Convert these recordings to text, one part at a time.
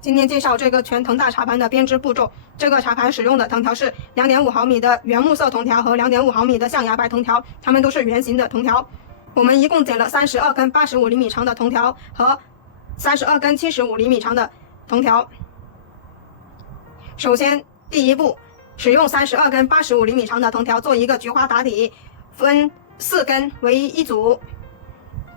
今天介绍这个全藤大茶盘的编织步骤。这个茶盘使用的藤条是2.5毫米的原木色藤条和2.5毫米的象牙白藤条，它们都是圆形的藤条。我们一共剪了32根85厘米长的藤条和32根75厘米长的藤条。首先，第一步，使用32根85厘米长的藤条做一个菊花打底，分4根为一组，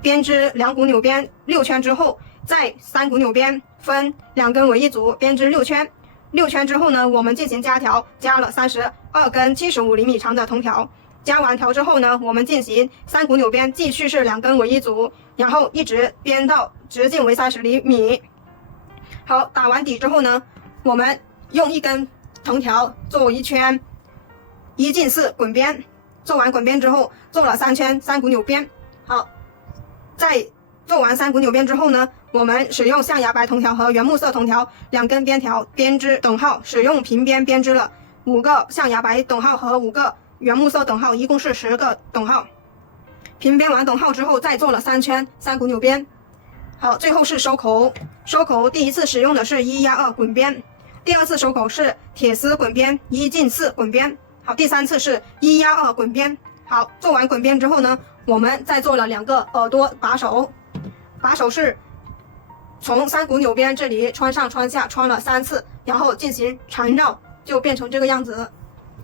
编织2股纽边6圈之后，再3股纽边分2根为一组，编织6圈。6圈之后呢，我们进行加条，加了32根75厘米长的藤条。加完条之后呢，我们进行3股纽边，继续是2根为一组，然后一直编到直径为30厘米。好，打完底之后呢，我们用1根藤条做一圈，1进4滚边。做完滚边之后，做了3圈3股纽边。好，在做完3股纽边之后呢，我们使用象牙白藤条和原木色藤条2根边条编织等号，使用平边编织了5个象牙白等号和5个原木色等号，一共是10个等号。平编完等号之后，再做了3圈3股纽边。好，最后是收口。收口第一次使用的是1压2滚边，第二次收口是铁丝滚边1进4滚边。好，第3次是1压2滚边。好，做完滚边之后呢，我们再做了2个耳朵把手。把手是从3股纽边这里穿上穿下穿了3次，然后进行缠绕，就变成这个样子。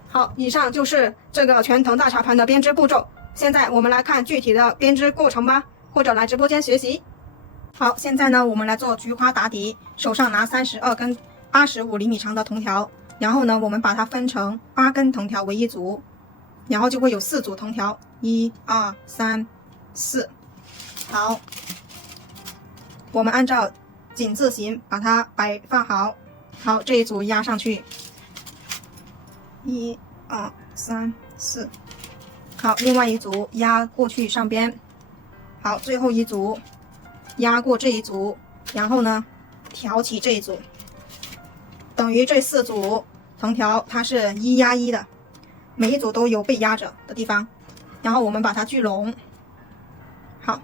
好，以上就是这个全藤大茶盘的编织步骤。现在我们来看具体的编织过程吧，或者来直播间学习。好，现在呢，我们来做菊花打底。手上拿32根85厘米长的藤条，然后呢，我们把它分成8根藤条为一组，然后就会有4组藤条，1、2、3、4。好，我们按照井字形把它摆放好。好，这一组压上去，1、2、3、4。好，另外一组压过去上边。好，最后一组压过这一组，然后呢挑起这一组，等于这4组藤条它是1压1的，每一组都有被压着的地方。然后我们把它聚拢。好，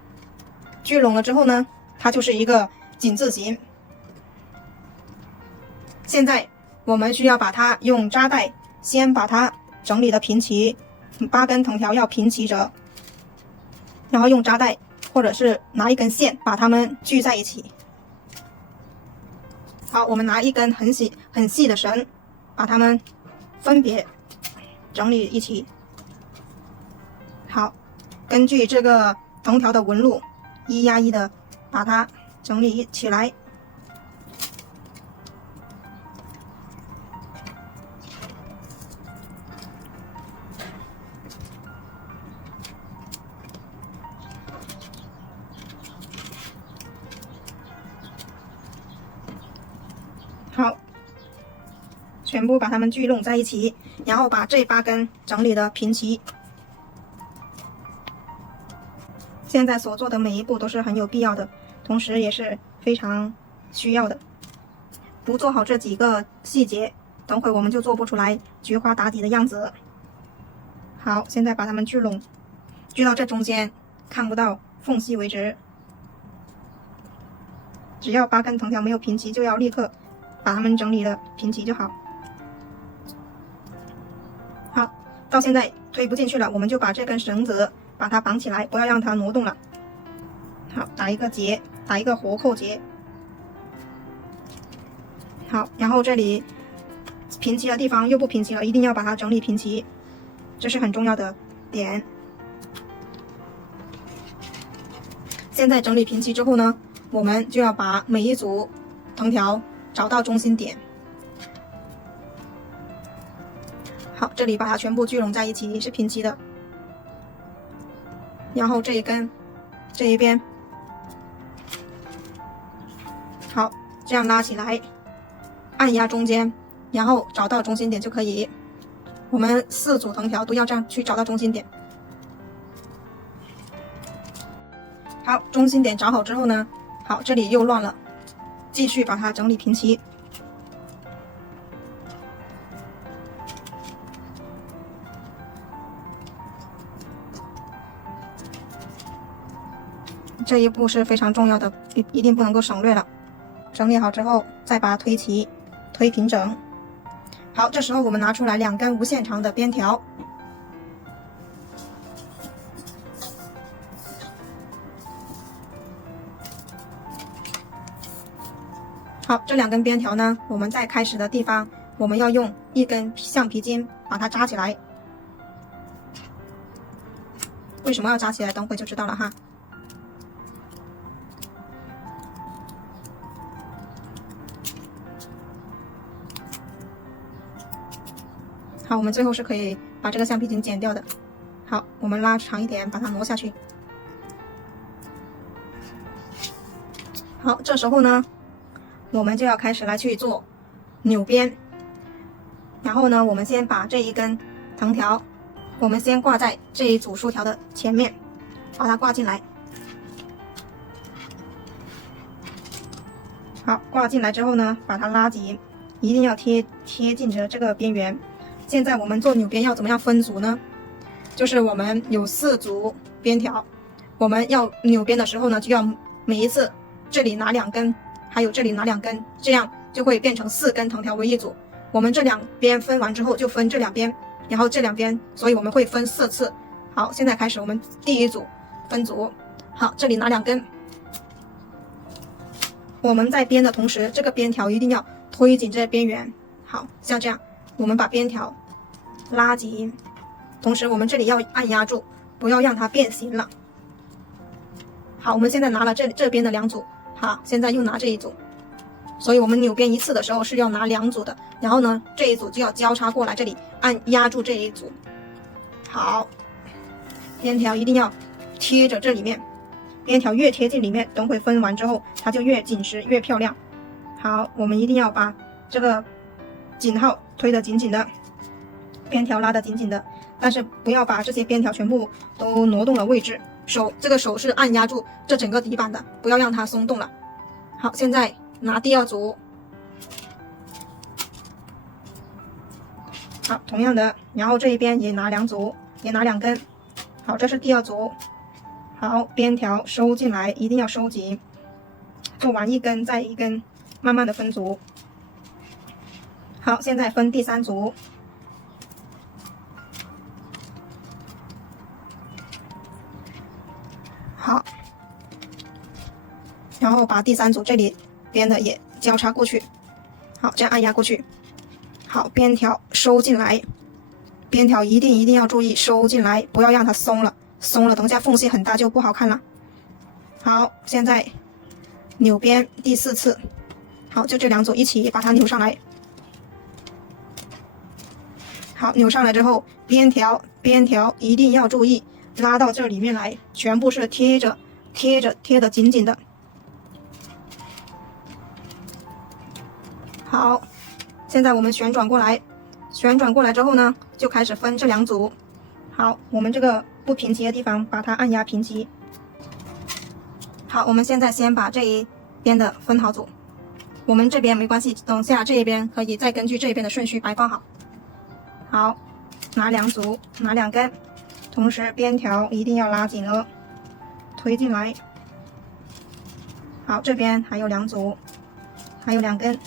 聚拢了之后呢，它就是一个井字形。现在我们需要把它用扎带先把它整理的平齐，8根藤条要平齐着，然后用扎带或者是拿一根线把它们聚在一起。好，我们拿一根很细的绳，把它们分别整理一起。好，根据这个藤条的纹路1压1的把它整理起来。好，全部把它们聚拢在一起，然后把这8根整理的平齐。现在所做的每一步都是很有必要的，同时也是非常需要的。不做好这几个细节，等会我们就做不出来菊花打底的样子。好，现在把它们聚拢，聚到这中间看不到缝隙为止。只要8根藤条没有平齐，就要立刻把它们整理的平齐就好。好，到现在推不进去了，我们就把这根绳子把它绑起来，不要让它挪动了。好，打一个结，打一个活扣结。好，然后这里平齐的地方又不平齐了，一定要把它整理平齐，这是很重要的点。现在整理平齐之后呢，我们就要把每一组藤条找到中心点。好，这里把它全部聚拢在一起，是平齐的。然后这一根，这一边，好，这样拉起来，按压中间，然后找到中心点就可以。我们4组藤条都要这样去找到中心点。好，中心点找好之后呢，好，这里又乱了，继续把它整理平齐。这一步是非常重要的，一定不能够省略了。整理好之后，再把它推齐，推平整。好，这时候我们拿出来2根无限长的边条。好，这2根边条呢，我们在开始的地方，我们要用1根橡皮筋把它扎起来。为什么要扎起来？等会就知道了哈。好，我们最后是可以把这个橡皮筋剪掉的。好，我们拉长一点，把它挪下去。好，这时候呢，我们就要开始来去做扭边。然后呢，我们先把这1根藤条，我们先挂在这一组竖条的前面，把它挂进来。好，挂进来之后呢，把它拉紧，一定要贴近着这个边缘。现在我们做扭边要怎么样分组呢？就是我们有4组边条，我们要扭边的时候呢，就要每一次这里拿2根，还有这里拿2根，这样就会变成4根藤条为一组。我们这2边分完之后，就分这2边，然后这2边，所以我们会分4次。好，现在开始我们第1组分组。好，这里拿2根，我们在编的同时，这个边条一定要推紧这边缘。好，像这样，我们把边条拉紧，同时我们这里要按压住，不要让它变形了。好，我们现在拿了这边的2组，好，现在又拿这一组，所以我们扭边一次的时候是要拿2组的，然后呢，这一组就要交叉过来，这里按压住这一组。好，边条一定要贴着这里面，边条越贴近里面，等会分完之后它就越紧实越漂亮。好，我们一定要把这个紧号推得紧紧的，边条拉得紧紧的，但是不要把这些边条全部都挪动了位置。这个手是按压住这整个底板的，不要让它松动了。好，现在拿第2组。好，同样的，然后这一边也拿2组，也拿2根。好，这是第2组。好，边条收进来，一定要收紧。做完1根再1根，慢慢的分组。好，现在分第3组。好，然后把第3组这里边的也交叉过去。好，这样按压过去。好，边条收进来，边条一定要注意收进来，不要让它松了，松了等下缝隙很大就不好看了。好，现在扭边第4次。好，就这2组一起把它扭上来。好，扭上来之后，边条一定要注意拉到这里面来，全部是贴得紧紧的。好，现在我们旋转过来之后呢，就开始分这2组。好，我们这个不平齐的地方把它按压平齐。好，我们现在先把这一边的分好组，我们这边没关系，等下这一边可以再根据这一边的顺序摆放好。好，拿2组，拿2根，同时边条一定要拉紧了，推进来。好，这边还有2组，还有2根。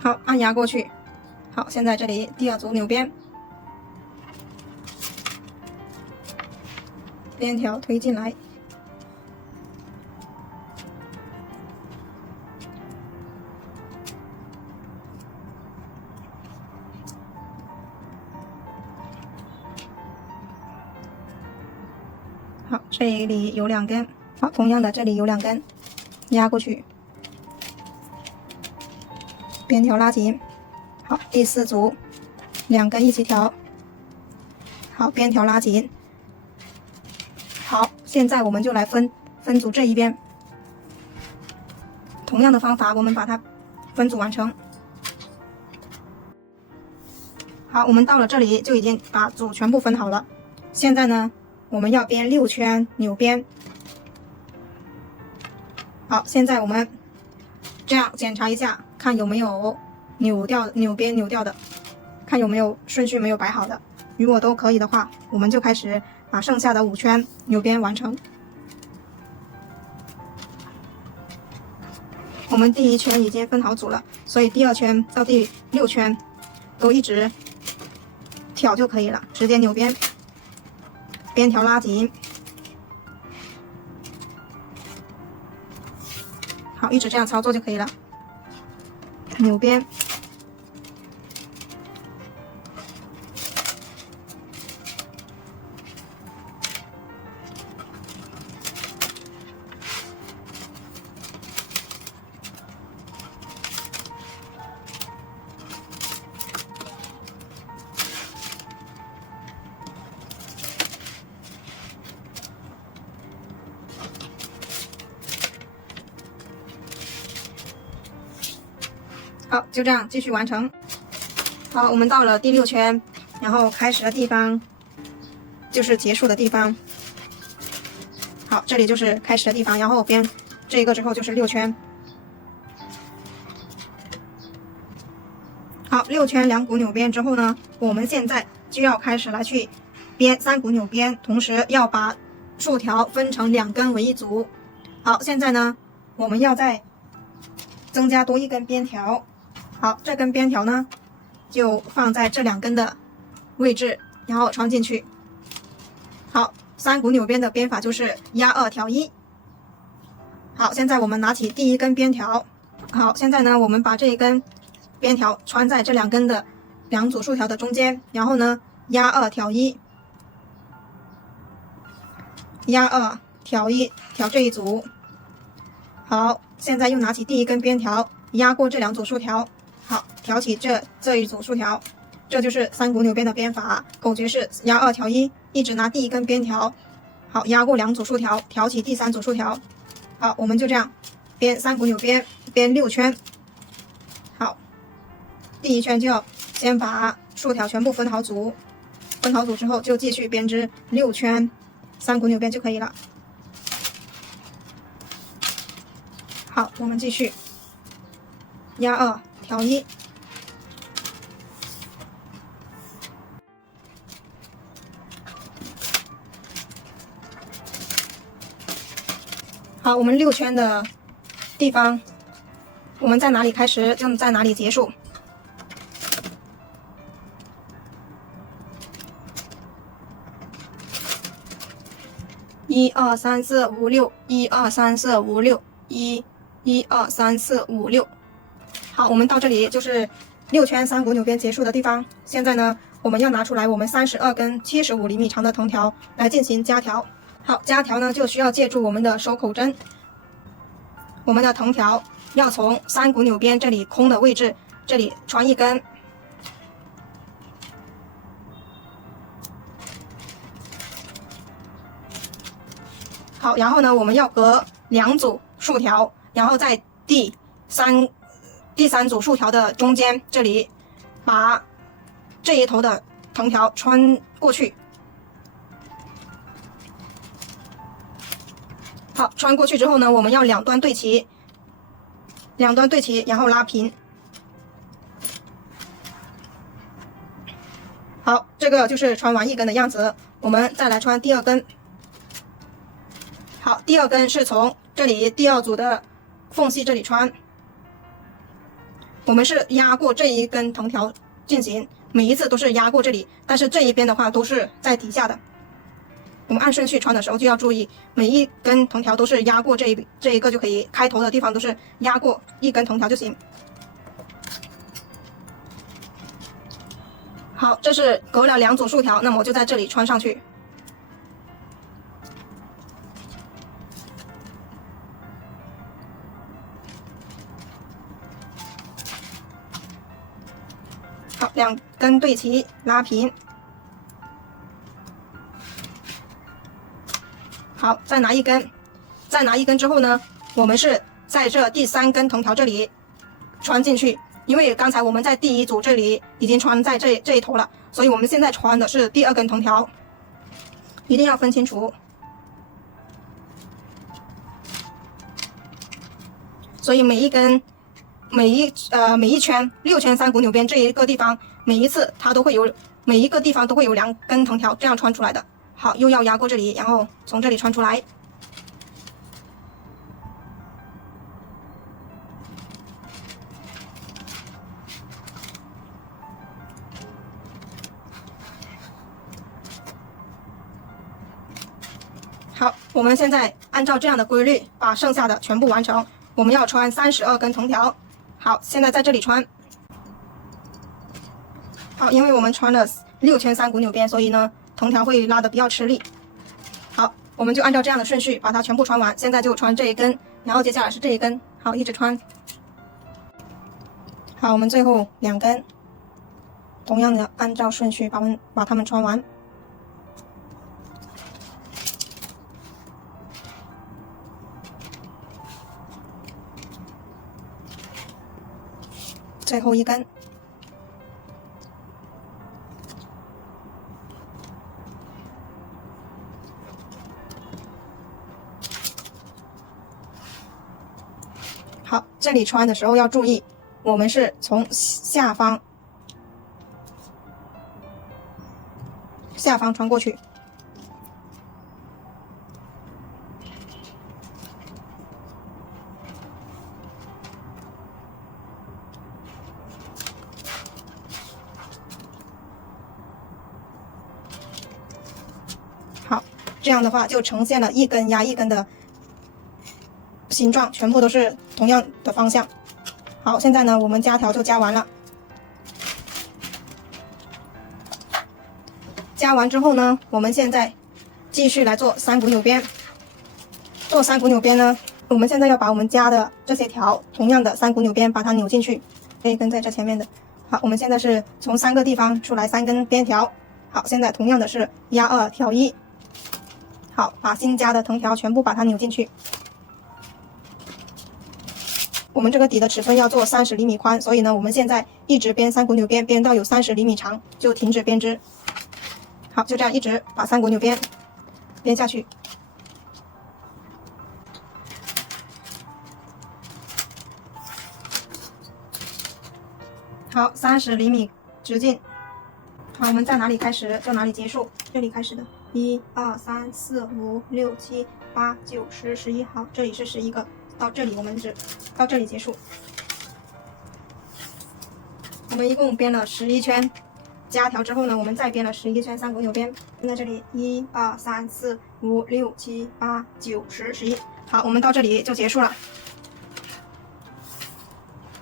好，按压过去。好，现在这里第2组扭边，边条推进来。好，这里有2根。好，同样的这里有2根，压过去。边条拉紧。好，第4组2根一起调。好，边条拉紧。好，现在我们就来分组这一边。同样的方法，我们把它分组完成。好，我们到了这里就已经把组全部分好了。现在呢，我们要编6圈扭边。好，现在我们这样检查一下，看有没有扭边扭掉的，看有没有顺序没有摆好的。如果都可以的话，我们就开始把剩下的5圈扭边完成。我们第1圈已经分好组了，所以第2圈到第6圈都一直挑就可以了，直接扭边，边条拉紧。好，一直这样操作就可以了。扭边，好，就这样继续完成。好，我们到了第6圈，然后开始的地方就是结束的地方。好，这里就是开始的地方，然后编这个之后就是6圈。好，6圈2股扭边之后呢，我们现在就要开始来去编3股扭边，同时要把竖条分成2根为一组。好，现在呢，我们要再增加多1根边条。好，这根边条呢，就放在这2根的位置，然后穿进去。好，3股扭边的编法就是压2调1。好，现在我们拿起第1根边条。好，现在呢，我们把这一根边条穿在这2根的2组竖条的中间，然后呢，压2调1，压2调1，调这一组。好，现在又拿起第1根边条，压过这2组竖条。好，挑起这一组竖条，这就是3股扭边的编法。口诀是压2调1，一直拿第1根边条，好，压过2组竖条，挑起第3组竖条。好，我们就这样编3股扭边，编6圈。好，第1圈就要先把竖条全部分好组，分好组之后就继续编织6圈3股扭边就可以了。好，我们继续压2调1。好，我们6圈的地方，我们在哪里开始就在哪里结束。1、2、3、4、5、6， 1、2、3、4、5、6， 1、2、3、4、5、6。好，我们到这里就是6圈3股扭边结束的地方。现在呢，我们要拿出来我们32根75厘米长的藤条来进行夹条。好，夹条呢就需要借助我们的收口针。我们的藤条要从3股扭边这里空的位置，这里穿1根。好，然后呢，我们要隔2组竖条，然后在第三组竖条的中间这里，把这一头的藤条穿过去。好，穿过去之后呢，我们要两端对齐，然后拉平。好，这个就是穿完1根的样子。我们再来穿第2根。好，第2根是从这里第2组的缝隙这里穿。我们是压过这一根藤条进行，每一次都是压过这里，但是这一边的话都是在底下的。我们按顺序穿的时候就要注意，每一根藤条都是压过这一个就可以，开头的地方都是压过1根藤条就行。好，这是隔了2组竖条，那么我就在这里穿上去。好，2根对齐，拉平。好，再拿1根之后呢，我们是在这第3根藤条这里穿进去，因为刚才我们在第1组这里已经穿在这一头了，所以我们现在穿的是第2根藤条，一定要分清楚。所以每一根每一圈6圈3股纽边这一个地方，每一次它都会有每一个地方都会有2根藤条这样穿出来的。好，又要压过这里，然后从这里穿出来。好，我们现在按照这样的规律把剩下的全部完成。我们要穿32根藤条。好，现在在这里穿。好，因为我们穿了6圈3股纽边，所以呢藤条会拉得比较吃力。好，我们就按照这样的顺序把它全部穿完。现在就穿这一根，然后接下来是这一根。好，一直穿。好，我们最后2根，同样的按照顺序把它们穿完。最后一根。好，这里穿的时候要注意，我们是从下方穿过去。好，这样的话就呈现了一根压一根的形状，全部都是同样的方向。好，现在呢我们加条就加完了。加完之后呢，我们现在继续来做3股纽边。做3股纽边呢，我们现在要把我们加的这些条同样的3股纽边把它扭进去。这一根在这前面的。好，我们现在是从3个地方出来3根边条。好，现在同样的是压2挑1。好，把新加的藤条全部把它扭进去。我们这个底的尺寸要做30厘米宽，所以呢，我们现在一直编3股纽边，编到有30厘米长就停止编织。好，就这样一直把3股纽边编下去。好，30厘米直径。好，我们在哪里开始就哪里结束，这里开始的。1、2、3、4、5、6、7、8、9、10、11。好，这里是11个，到这里我们只到这里结束。我们一共编了11圈，加条之后呢，我们再编了11圈3股纽边。在这里1、2、3、4、5、6、7、8、9、10、11。好，我们到这里就结束了。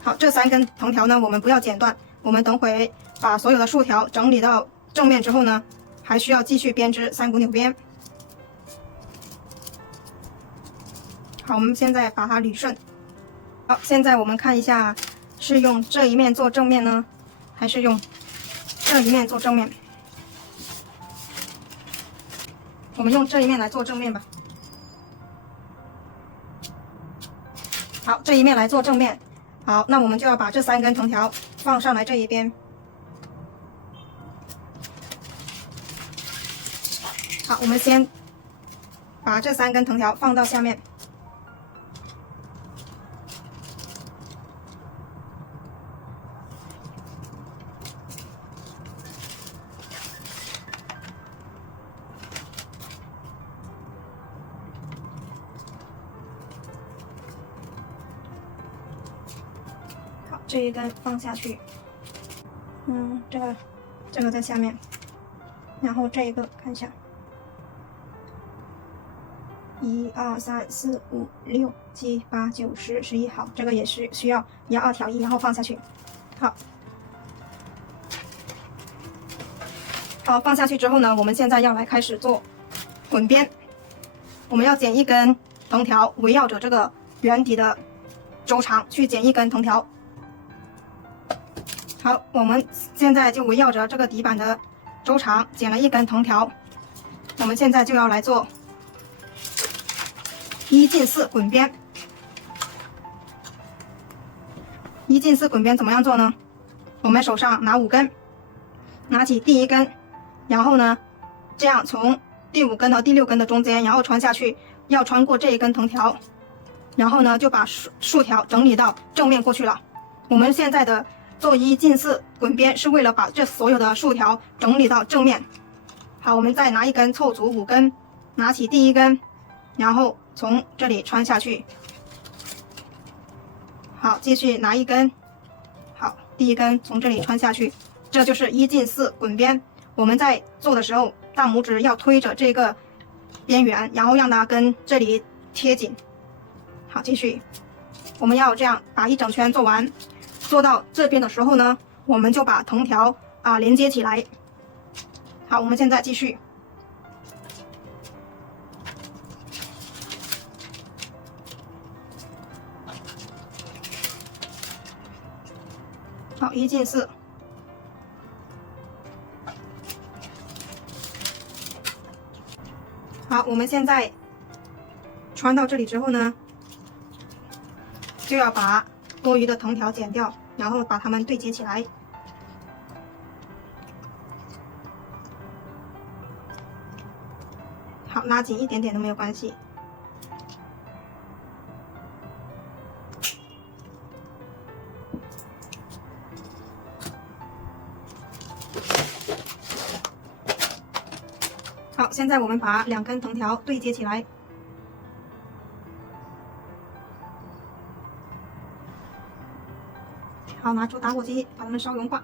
好，这3根藤条呢，我们不要剪断，我们等会把所有的竖条整理到正面之后呢，还需要继续编织3股纽边。好，我们现在把它捋顺。好，现在我们看一下，是用这一面做正面呢，还是用这一面做正面？我们用这一面来做正面吧。好，这一面来做正面。好，那我们就要把这3根藤条放上来这一边。好，我们先把这3根藤条放到下面。好，这一根放下去。这个在下面，然后这一个看一下。1、2、3、4、5、6、7、8、9、10、11。好，这个也是需要压2挑1，然后放下去。好，放下去之后呢，我们现在要来开始做滚边。我们要剪一根藤条，围绕着这个圆底的周长去剪一根藤条。好，我们现在就围绕着这个底板的周长剪了一根藤条。我们现在就要来做1进4滚边。1进4滚边怎么样做呢？我们手上拿5根，拿起第1根，然后呢，这样从第5根到第6根的中间，然后穿下去，要穿过这一根藤条，然后呢就把竖条整理到正面过去了。我们现在的做一进四滚边是为了把这所有的竖条整理到正面。好，我们再拿一根凑足5根，拿起第一根，然后从这里穿下去。好，继续拿一根，好，第一根从这里穿下去，这就是一进四滚边。我们在做的时候，大拇指要推着这个边缘，然后让它跟这里贴紧。好，继续，我们要这样把一整圈做完。做到这边的时候呢，我们就把藤条连接起来。好，我们现在继续。好，一进四。好，我们现在穿到这里之后呢，就要把多余的藤条剪掉，然后把它们对接起来。好，拉紧一点点都没有关系。好，现在我们把2根藤条对接起来。好，拿出打火机把它们烧融化。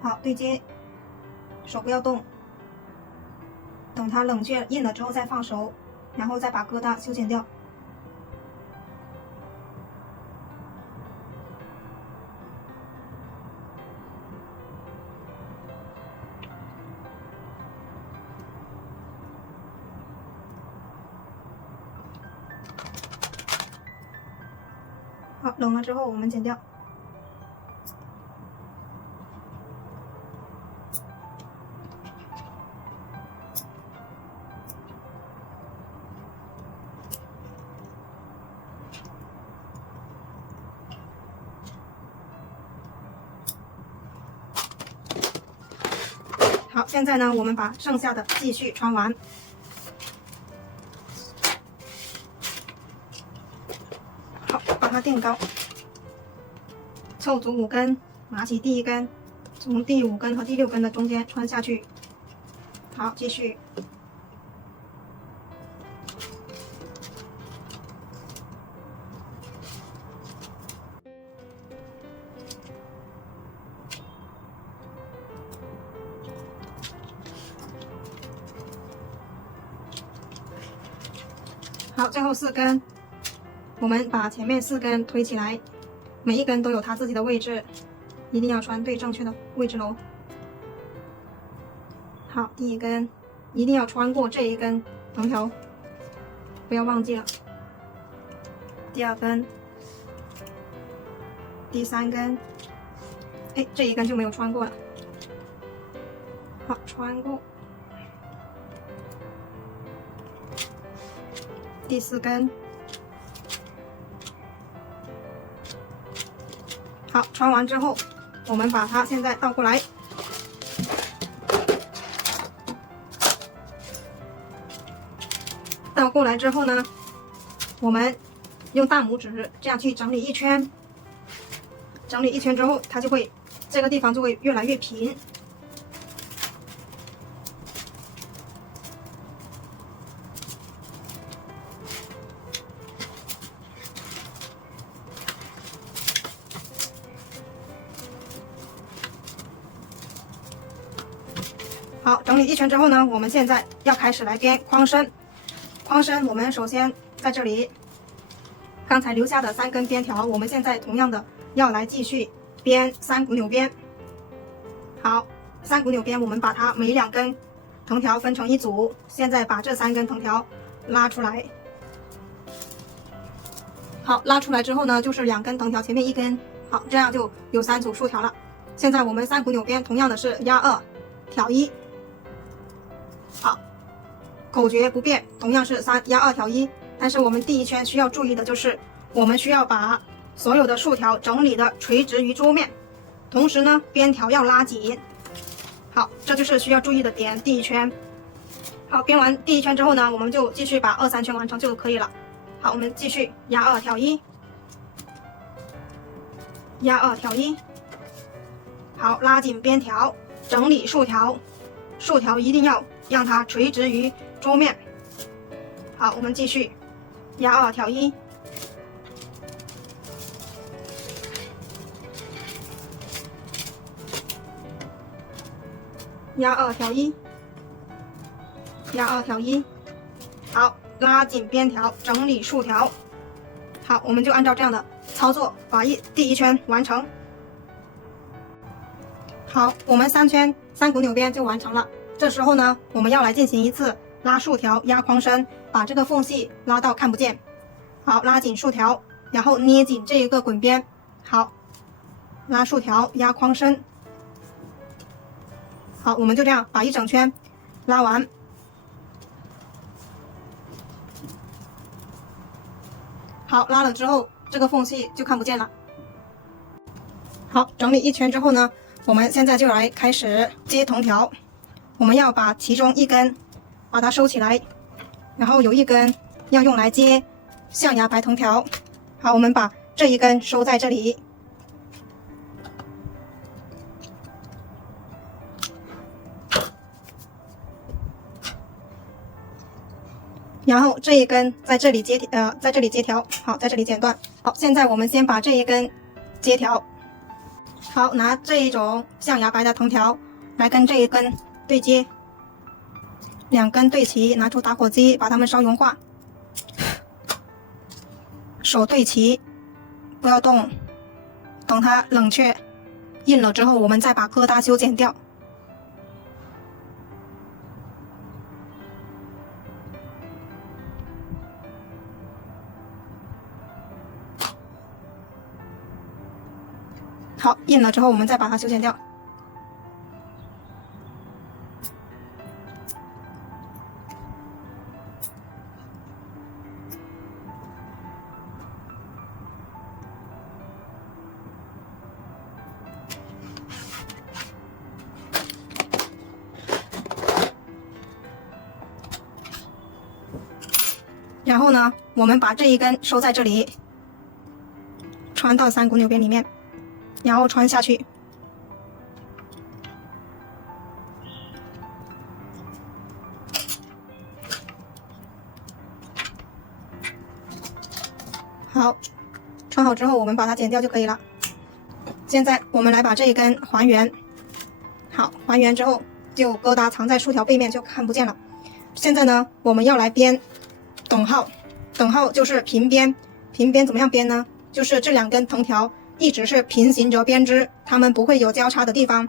好，对接，手不要动，等它冷却硬了之后再放手，然后再把疙瘩修剪掉。好，冷了之后我们剪掉。好，现在呢，我们把剩下的继续穿完。好，把它垫高，凑足5根，拿起第一根，从第5根和第6根的中间穿下去。好，继续。好，最后4根，我们把前面4根推起来，每一根都有它自己的位置，一定要穿对正确的位置喽。好，第一根一定要穿过这一根藤条，不要忘记了。第2根，第3根，哎，这一根就没有穿过了。好，穿过。第4根，好，穿完之后，我们把它现在倒过来，倒过来之后呢，我们用大拇指这样去整理一圈，整理一圈之后，它就会这个地方就会越来越平。好，整理一圈之后呢，我们现在要开始来编框身。框身，我们首先在这里，刚才留下的3根边条，我们现在同样的要来继续编3股纽边。好，3股纽边，我们把它每2根藤条分成一组，现在把这3根藤条拉出来。好，拉出来之后呢，就是2根藤条前面1根，好，这样就有3组竖条了。现在我们3股纽边同样的是压2挑1。好，口诀不变，同样是压2挑1，但是我们第一圈需要注意的就是，我们需要把所有的竖条整理的垂直于桌面，同时呢边条要拉紧。好，这就是需要注意的点。第一圈，好，编完第1圈之后呢，我们就继续把2、3圈完成就可以了。好，我们继续压2挑1，压2挑1。好，拉紧边条，整理竖条，竖条一定要让它垂直于桌面。好，我们继续压2挑1，压2挑1，压2挑1。好，拉紧边条，整理竖条。好，我们就按照这样的操作把第1圈完成。好，我们3圈3股扭边就完成了。这时候呢，我们要来进行一次拉竖条、压框身，把这个缝隙拉到看不见。好，拉紧竖条，然后捏紧这一个滚边。好，拉竖条，压框身。好，我们就这样把1整圈拉完。好，拉了之后，这个缝隙就看不见了。好，整理1圈之后呢，我们现在就来开始接铜条。我们要把其中1根把它收起来，然后有1根要用来接象牙白铜条。好，我们把这1根收在这里。然后这1根在这里接条，好，在这里剪断。好，现在我们先把这1根接条。好，拿这一种象牙白的铜条来跟这1根对接，2根对齐，拿出打火机把它们烧融化，手对齐，不要动，等它冷却硬了之后，我们再把疙瘩修剪掉。好，硬了之后我们再把它修剪掉。然后呢，我们把这1根收在这里，穿到3股扭边里面，然后穿下去。好，穿好之后我们把它剪掉就可以了。现在我们来把这1根还原。好，还原之后就疙瘩藏在竖条背面就看不见了。现在呢，我们要来编等号。等号就是平边，平边怎么样编呢？就是这2根铜条一直是平行着编织，它们不会有交叉的地方。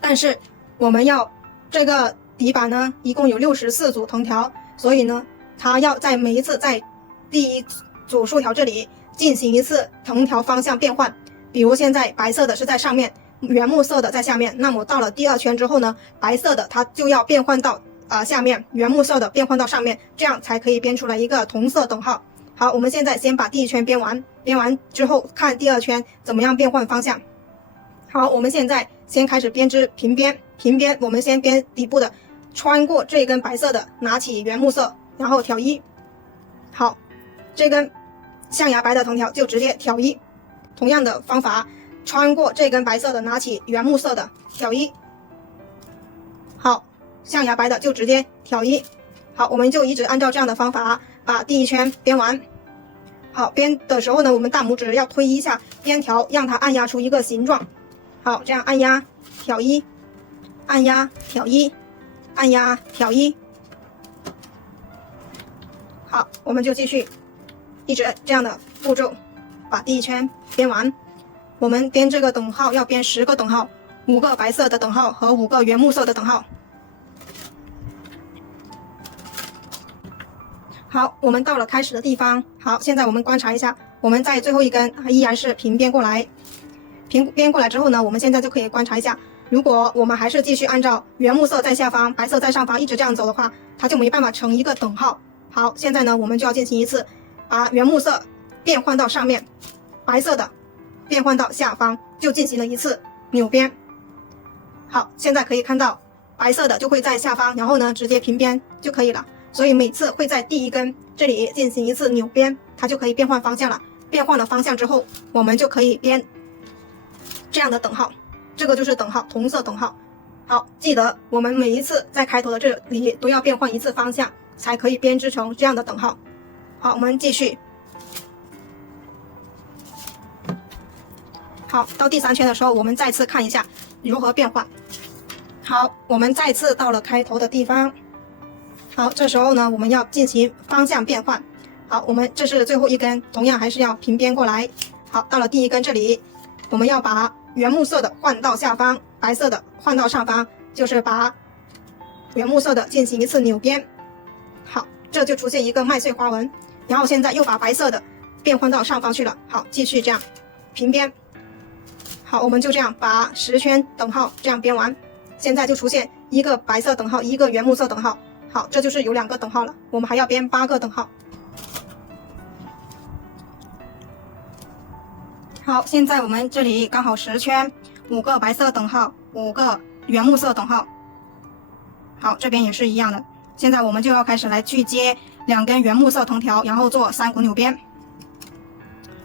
但是我们要这个底板呢，一共有64组铜条，所以呢，它要在每一次在第1组竖条这里进行一次铜条方向变换。比如现在白色的是在上面，原木色的在下面，那么到了第2圈之后呢，白色的它就要变换到下面，原木色的变换到上面，这样才可以编出来一个同色等号。好，我们现在先把第1圈编完，编完之后看第2圈怎么样变换方向。好，我们现在先开始编织平边。平边我们先编底部的，穿过这根白色的，拿起原木色，然后挑1。好，这根象牙白的铜条就直接挑1。同样的方法，穿过这根白色的，拿起原木色的，挑1。好，象牙白的就直接挑1。好，我们就一直按照这样的方法把第1圈编完。好，编的时候呢，我们大拇指要推一下边条，让它按压出一个形状。好，这样按压挑1，按压挑1，按压挑1。好，我们就继续一直这样的步骤把第1圈编完。我们编这个等号要编10个等号，5个白色的等号和5个原木色的等号。好，我们到了开始的地方。好，现在我们观察一下，我们在最后1根依然是平编过来。平编过来之后呢，我们现在就可以观察一下，如果我们还是继续按照原木色在下方，白色在上方一直这样走的话，它就没办法成一个等号。好，现在呢，我们就要进行一次把原木色变换到上面，白色的变换到下方，就进行了一次扭边。好，现在可以看到白色的就会在下方，然后呢直接平边就可以了。所以每次会在第一根这里进行一次扭边，它就可以变换方向了。变换了方向之后，我们就可以编这样的等号，这个就是等号，同色等号。好，记得我们每一次在开头的这里都要变换一次方向，才可以编织成这样的等号。好，我们继续。好，到第3圈的时候，我们再次看一下如何变换。好，我们再次到了开头的地方。好，这时候呢，我们要进行方向变换。好，我们这是最后一根，同样还是要平边过来。好，到了第一根这里，我们要把原木色的换到下方，白色的换到上方，就是把原木色的进行一次扭边。好，这就出现一个麦穗花纹。然后现在又把白色的变换到上方去了。好，继续这样平边。好，我们就这样把10圈等号这样编完。现在就出现一个白色等号，一个原木色等号。好，这就是有2个等号了，我们还要编8个等号。好，现在我们这里刚好10圈，5个白色等号，5个原木色等号。好，这边也是一样的。现在我们就要开始来去接2根原木色藤条，然后做3股扭边。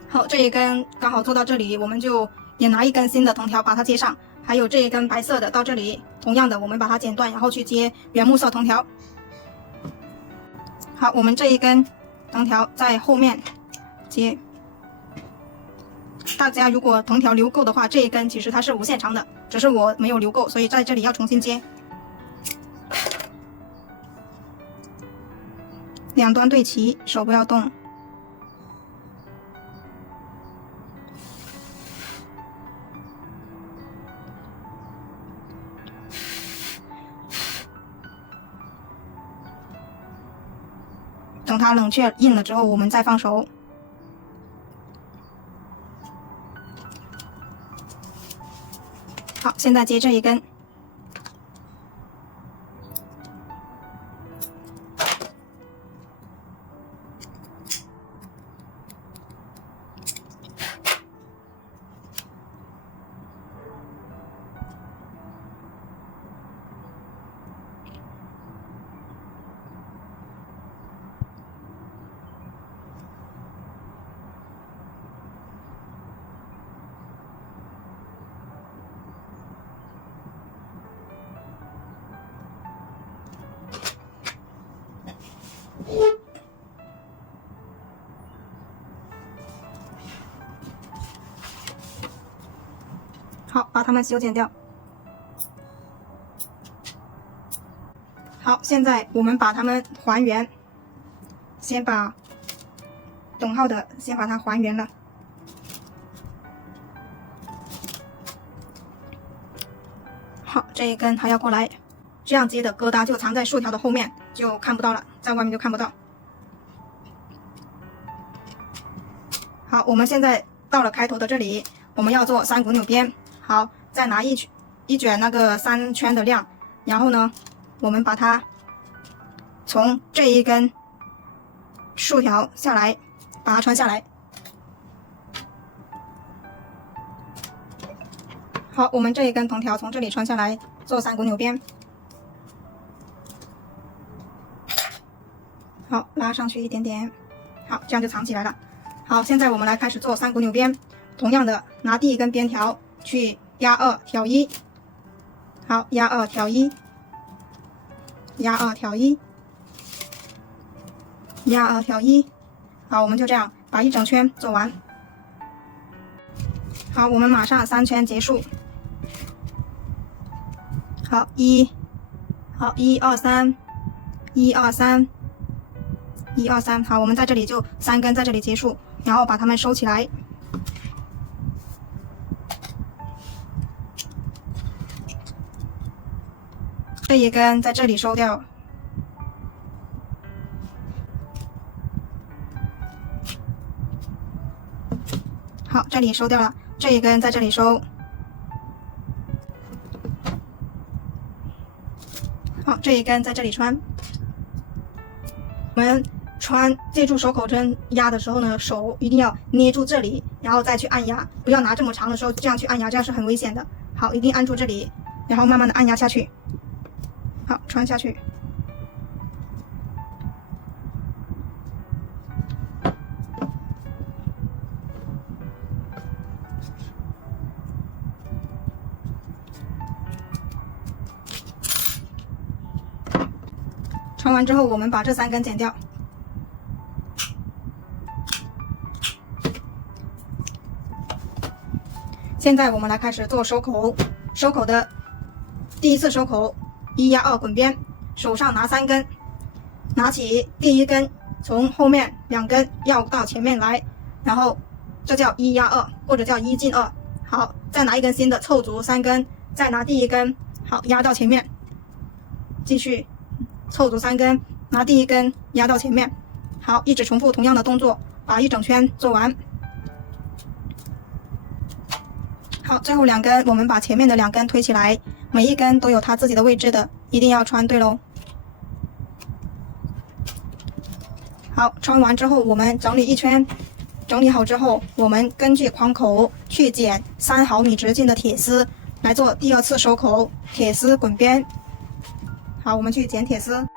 好，这一根刚好做到这里，我们就也拿一根新的藤条把它接上。还有这一根白色的到这里，同样的我们把它剪断，然后去接原木色藤条。好，我们这一根藤条在后面接。大家如果藤条留够的话，这一根其实它是无限长的，只是我没有留够，所以在这里要重新接。2端对齐，手不要动。等它冷却硬了之后，我们再放手。好，现在接这一根。好，把它们修剪掉。好，现在我们把它们还原，先把等号的先把它还原了。好，这一根还要过来，这样接的疙瘩就藏在竖条的后面，就看不到了，在外面就看不到。好，我们现在到了开头的这里，我们要做3股扭边。好，再拿一卷那个3圈的量，然后呢，我们把它从这一根竖条下来，把它穿下来。好，我们这一根藤条从这里穿下来，做3股扭边。好，拉上去一点点，好，这样就藏起来了。好，现在我们来开始做3股扭边。同样的，拿第一根边条去压2挑1，好，压2挑1，压2挑1，压2挑1。好，我们就这样把一整圈做完。好，我们马上3圈结束。好，好，1 2 3 1 2 3 1 2 3。好，我们在这里就3根在这里结束，然后把它们收起来。这一根在这里收掉。好，这里收掉了，这一根在这里收。好，这一根在这里穿。我们穿借助手口针压的时候呢，手一定要捏住这里，然后再去按压，不要拿这么长的时候这样去按压，这样是很危险的。好，一定按住这里，然后慢慢的按压下去。好，穿下去。穿完之后，我们把这3根剪掉。现在我们来开始做收口。收口的第一次收口，1压2滚边，手上拿3根，拿起第1根，从后面2根要到前面来，然后这叫1压2，或者叫1进2。好，再拿一根新的，凑足3根，再拿第1根，好，压到前面，继续凑足3根，拿第1根压到前面。好，一直重复同样的动作，把1整圈做完。好，最后2根，我们把前面的2根推起来，每一根都有它自己的位置的，一定要穿对喽。好，穿完之后我们整理1圈，整理好之后，我们根据框口去剪3毫米直径的铁丝，来做第2次收口，铁丝滚边。好，我们去剪铁丝。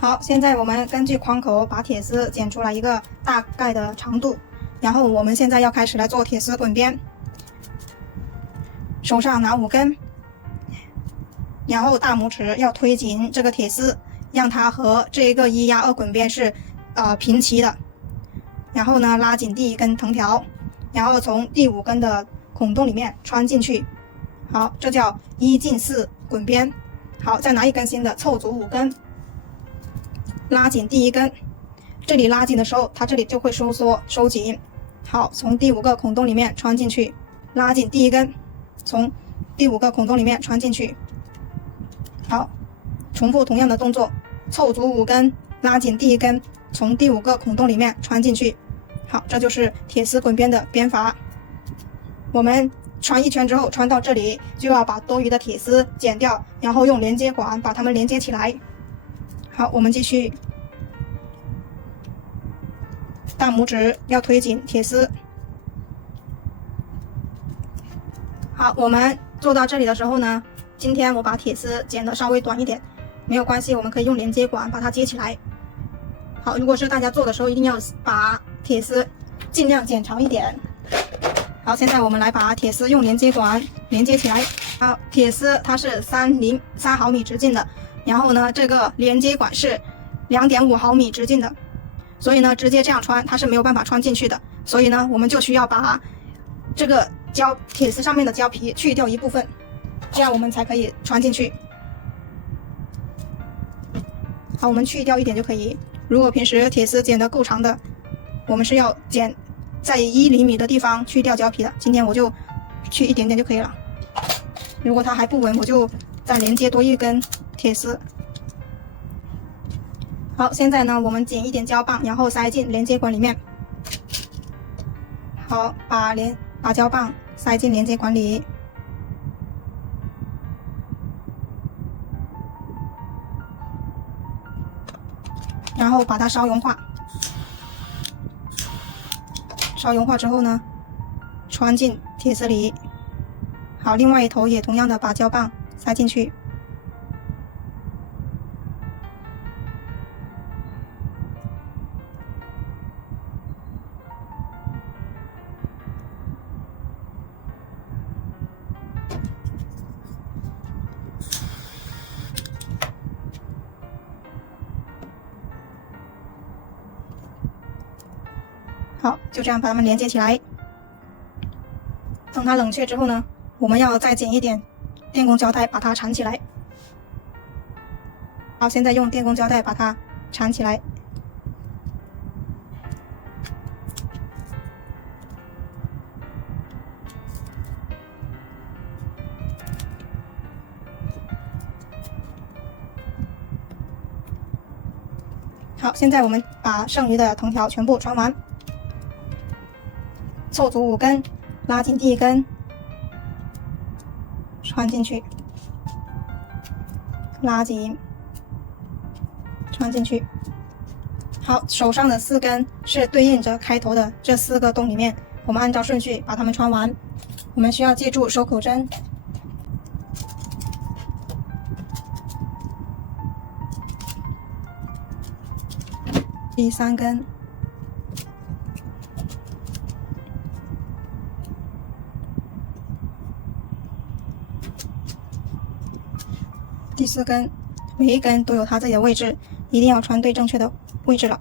好，现在我们根据框口把铁丝剪出来一个大概的长度，然后我们现在要开始来做铁丝滚边。手上拿5根，然后大拇指要推紧这个铁丝，让它和这一个1压2滚边是平齐的。然后呢，拉紧第1根藤条，然后从第5根的孔洞里面穿进去。好，这叫1进4滚边。好，再拿一根新的，凑足5根。拉紧第1根，这里拉紧的时候，它这里就会收缩收紧。好，从第5个孔洞里面穿进去，拉紧第1根，从第5个孔洞里面穿进去。好，重复同样的动作，凑足5根，拉紧第1根，从第5个孔洞里面穿进去。好，这就是铁丝滚边的编法。我们穿1圈之后，穿到这里就要把多余的铁丝剪掉，然后用连接管把它们连接起来。好，我们继续，大拇指要推紧铁丝。好，我们做到这里的时候呢，今天我把铁丝剪得稍微短一点，没有关系，我们可以用连接管把它接起来。好，如果是大家做的时候，一定要把铁丝尽量剪长一点。好，现在我们来把铁丝用连接管连接起来。好，铁丝它是3毫米直径的。然后呢，这个连接管是2.5毫米直径的，所以呢，直接这样穿它是没有办法穿进去的。所以呢，我们就需要把这个铁丝上面的胶皮去掉一部分，这样我们才可以穿进去。好，我们去掉一点就可以。如果平时铁丝剪得够长的，我们是要剪在1厘米的地方去掉胶皮的。今天我就去一点点就可以了。如果它还不稳，我就再连接多1根铁丝。好，现在呢，我们剪一点胶棒，然后塞进连接管里面。好，把胶棒塞进连接管里，然后把它烧融化。烧融化之后呢，穿进铁丝里。好，另外一头也同样的把胶棒塞进去。好，就这样把它们连接起来。等它冷却之后呢，我们要再剪一点电工胶带把它缠起来。好，现在用电工胶带把它缠起来。好，现在我们把剩余的藤条全部穿完，凑足5根，拉紧第1根，穿进去，拉紧，穿进去。好，手上的4根是对应着开头的这4个洞里面，我们按照顺序把它们穿完。我们需要借助收口针。第3根，第4根，每一根都有它自己的位置，一定要穿对正确的位置了。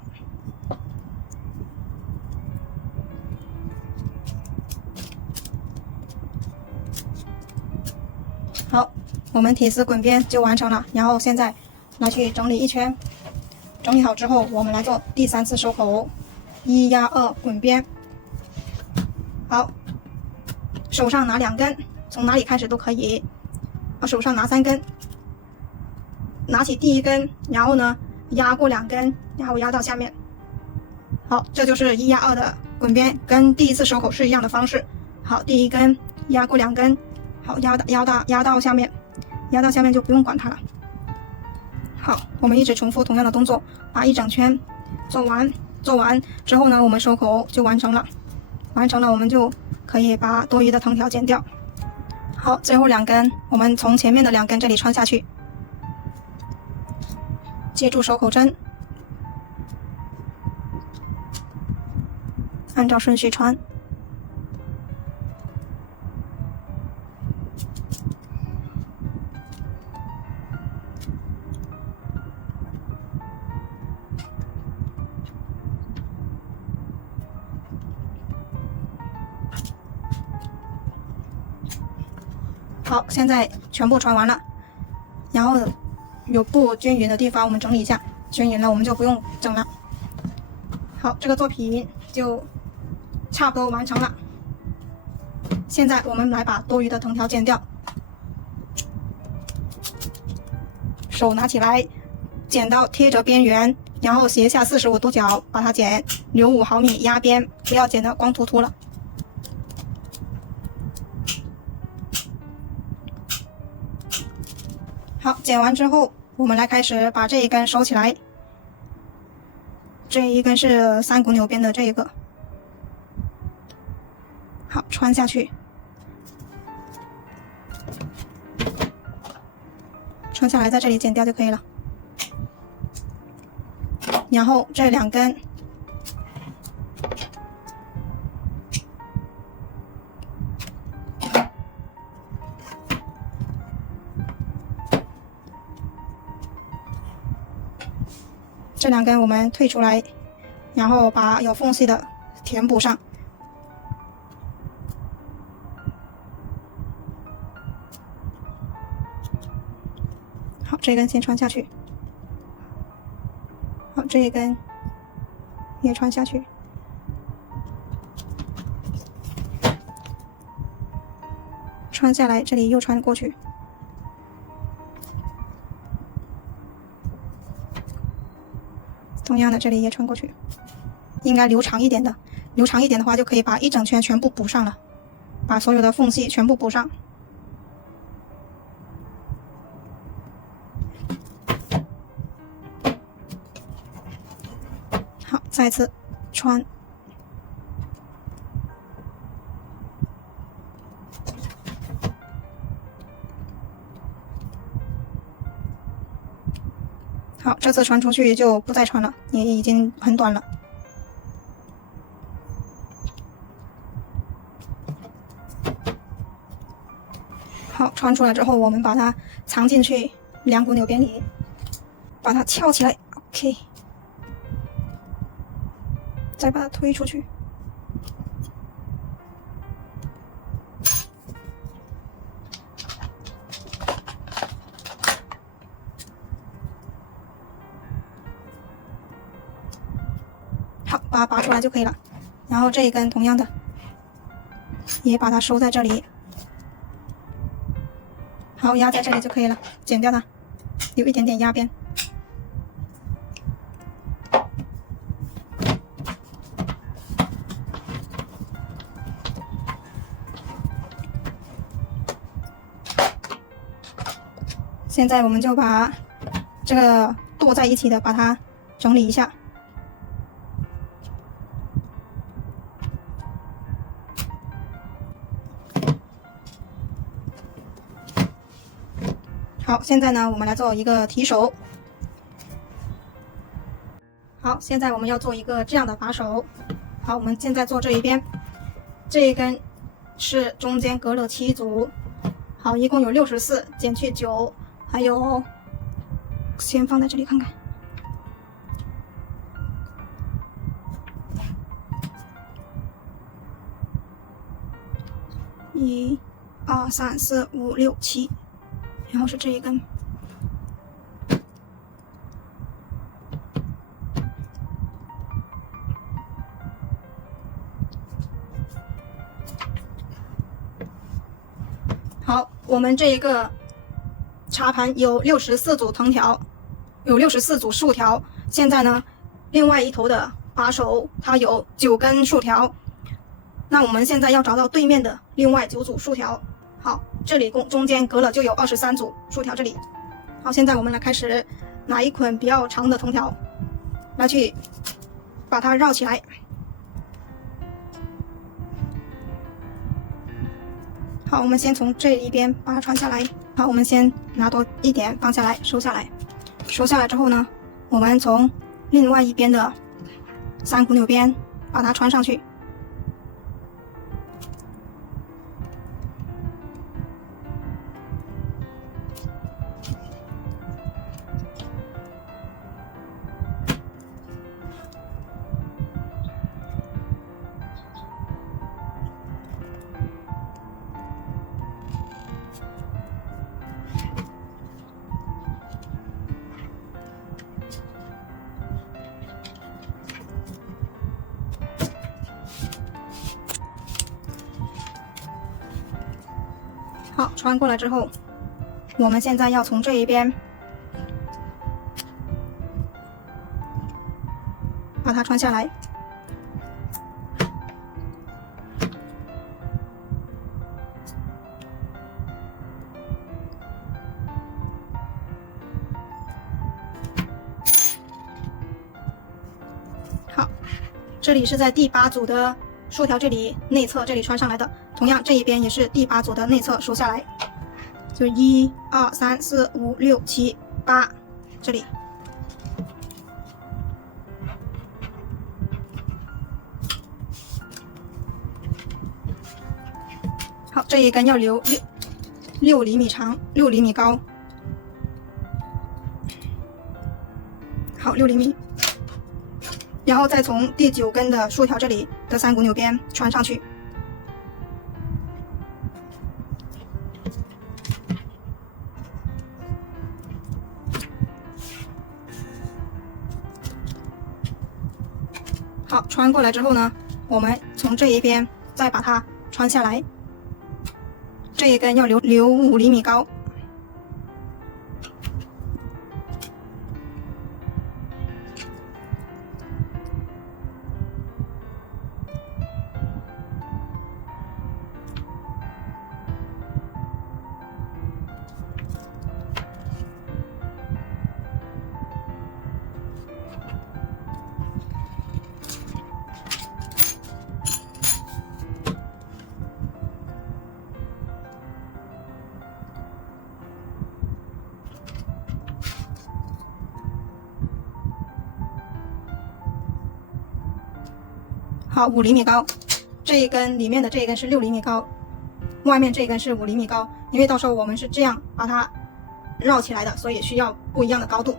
好，我们铁丝滚边就完成了，然后现在拿去整理一圈。整理好之后，我们来做第3次收口，1压2滚边。好，手上拿2根，从哪里开始都可以。手上拿3根，拿起第1根，然后呢压过2根，然后压到下面。好，这就是1压2的滚边，跟第1次收口是一样的方式。好，第1根压过2根，好，压到下面，压到下面就不用管它了。好，我们一直重复同样的动作，把一整圈做完。做完之后呢，我们收口就完成了。完成了，我们就可以把多余的藤条剪掉。好，最后2根，我们从前面的2根这里穿下去，借助收口针，按照顺序穿。好，现在全部穿完了，然后有不均匀的地方我们整理一下，均匀了我们就不用整了。好，这个作品就差不多完成了。现在我们来把多余的藤条剪掉，手拿起来，剪到贴着边缘，然后斜下45度角把它剪，留5毫米压边，不要剪得光秃秃了。好，剪完之后，我们来开始把这一根收起来。这一根是3股纽边的这一个，好，穿下去，穿下来在这里剪掉就可以了。然后这2根。这2根我们退出来，然后把有缝隙的填补上。好，这根先穿下去。好，这一根也穿下去。穿下来，这里又穿过去。同样的，这里也穿过去，应该留长一点的。留长一点的话，就可以把一整圈全部补上了，把所有的缝隙全部补上。好，再次穿。好，这次穿出去就不再穿了，也已经很短了。好，穿出来之后，我们把它藏进去2股纽边里，把它翘起来 ，OK， 再把它推出去。好，把它拔出来就可以了。然后这一根同样的，也把它收在这里。好，压在这里就可以了，剪掉它，有一点点压边。现在我们就把这个剁在一起的，把它整理一下。好，现在呢，我们来做一个提手。好，现在我们要做一个这样的把手。好，我们现在做这一边，这一根是中间隔了7组。好，一共有64，减去9，还有，先放在这里看看。1、2、3、4、5、6、7，然后是这一根。好，我们这一个茶盘有64组藤条，有64组竖条。现在呢，另外一头的把手它有9根竖条，那我们现在要找到对面的另外9组竖条。好，这里中间隔了就有23组竖条，这里。好，现在我们来开始拿一捆比较长的藤条来去把它绕起来。好，我们先从这一边把它穿下来。好，我们先拿多一点放下来，收下来。收下来之后呢，我们从另外一边的3股纽边把它穿上去。好，穿过来之后，我们现在要从这一边把它穿下来。好，这里是在第8组的竖条这里内侧这里穿上来的，同样这一边也是第8组的内侧收下来，就1、2、3、4、5、6、7、8这里。好，这一根要留6厘米长，6厘米高。好，6厘米。然后再从第9根的竖条这里的3股纽边穿上去。好，穿过来之后呢，我们从这一边再把它穿下来。这一根要留5厘米高。好，5厘米高，这一根里面的这一根是6厘米高，外面这一根是5厘米高，因为到时候我们是这样把它绕起来的，所以需要不一样的高度。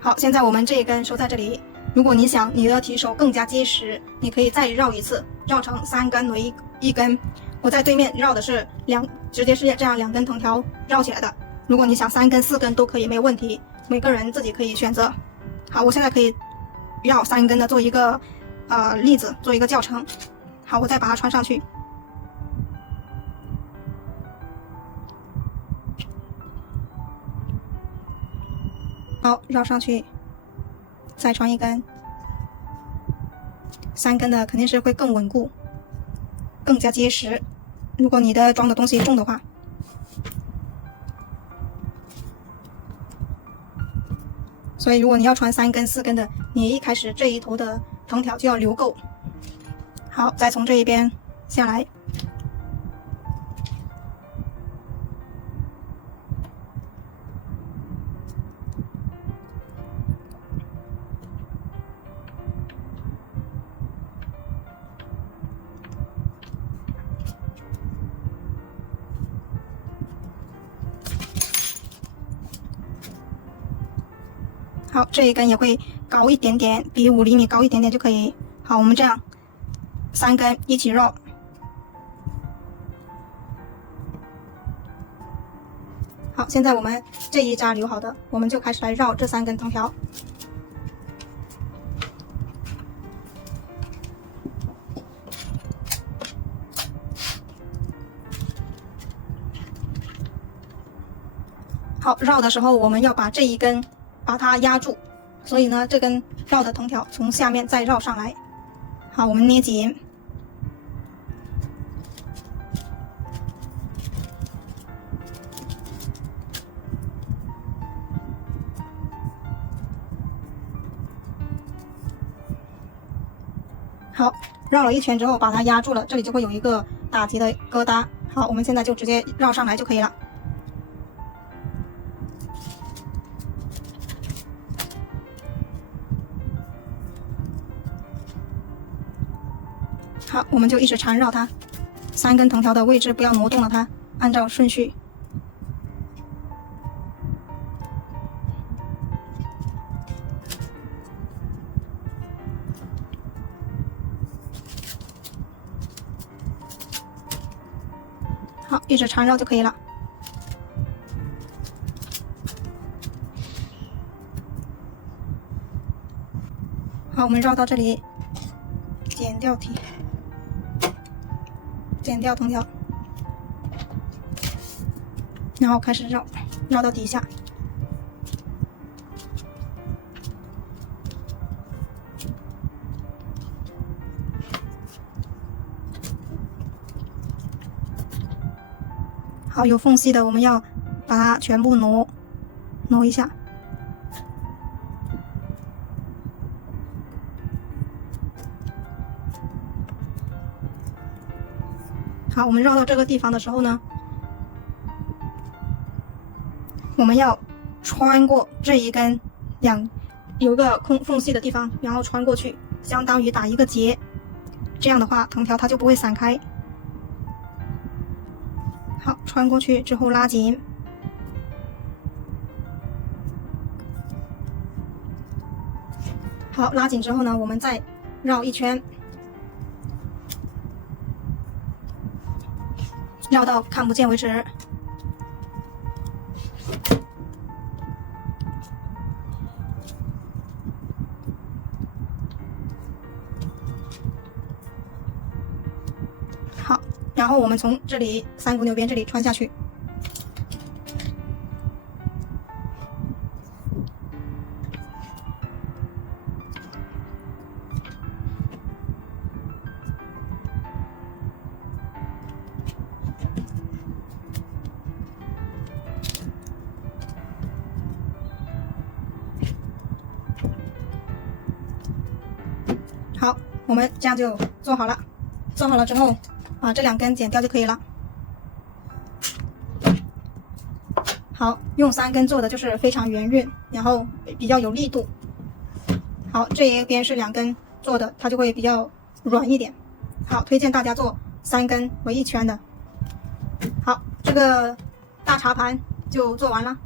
好，现在我们这一根收在这里。如果你想你的提手更加结实，你可以再绕一次，绕成3根为一根。我在对面绕的是直接是这样2根藤条绕起来的。如果你想3根、4根都可以，没有问题，每个人自己可以选择。好，我现在可以绕3根的做一个例子，做一个教程。好，我再把它穿上去。好，绕上去，再穿一根。3根的肯定是会更稳固，更加结实。如果你的装的东西重的话。所以如果你要穿3根、4根的，你一开始这一头的藤条就要留够。好，再从这一边下来。好，这一根也会高一点点，比5厘米高一点点就可以。好，我们这样3根一起绕。好，现在我们这一扎留好的，我们就开始来绕这3根藤条。好，绕的时候我们要把这一根把它压住，所以呢，这根绕的藤条从下面再绕上来。好，我们捏紧。好，绕了一圈之后把它压住了，这里就会有一个打结的疙瘩。好，我们现在就直接绕上来就可以了。好，我们就一直缠绕它，3根藤条的位置不要挪动了它，按照顺序。好，一直缠绕就可以了。好，我们绕到这里，剪掉藤条，然后开始绕到底下。好，有缝隙的我们要把它全部挪一下。好，我们绕到这个地方的时候呢，我们要穿过这一根有一个缝隙的地方，然后穿过去，相当于打一个结。这样的话，藤条它就不会散开。好，穿过去之后拉紧。好，拉紧之后呢，我们再绕一圈，绕到看不见为止。好，然后我们从这里3股纽边这里穿下去。好，我们这样就做好了。做好了之后，这2根剪掉就可以了。好，用3根做的就是非常圆润，然后比较有力度。好，这一边是2根做的，它就会比较软一点。好，推荐大家做3根围一圈的。好，这个大茶盘就做完了。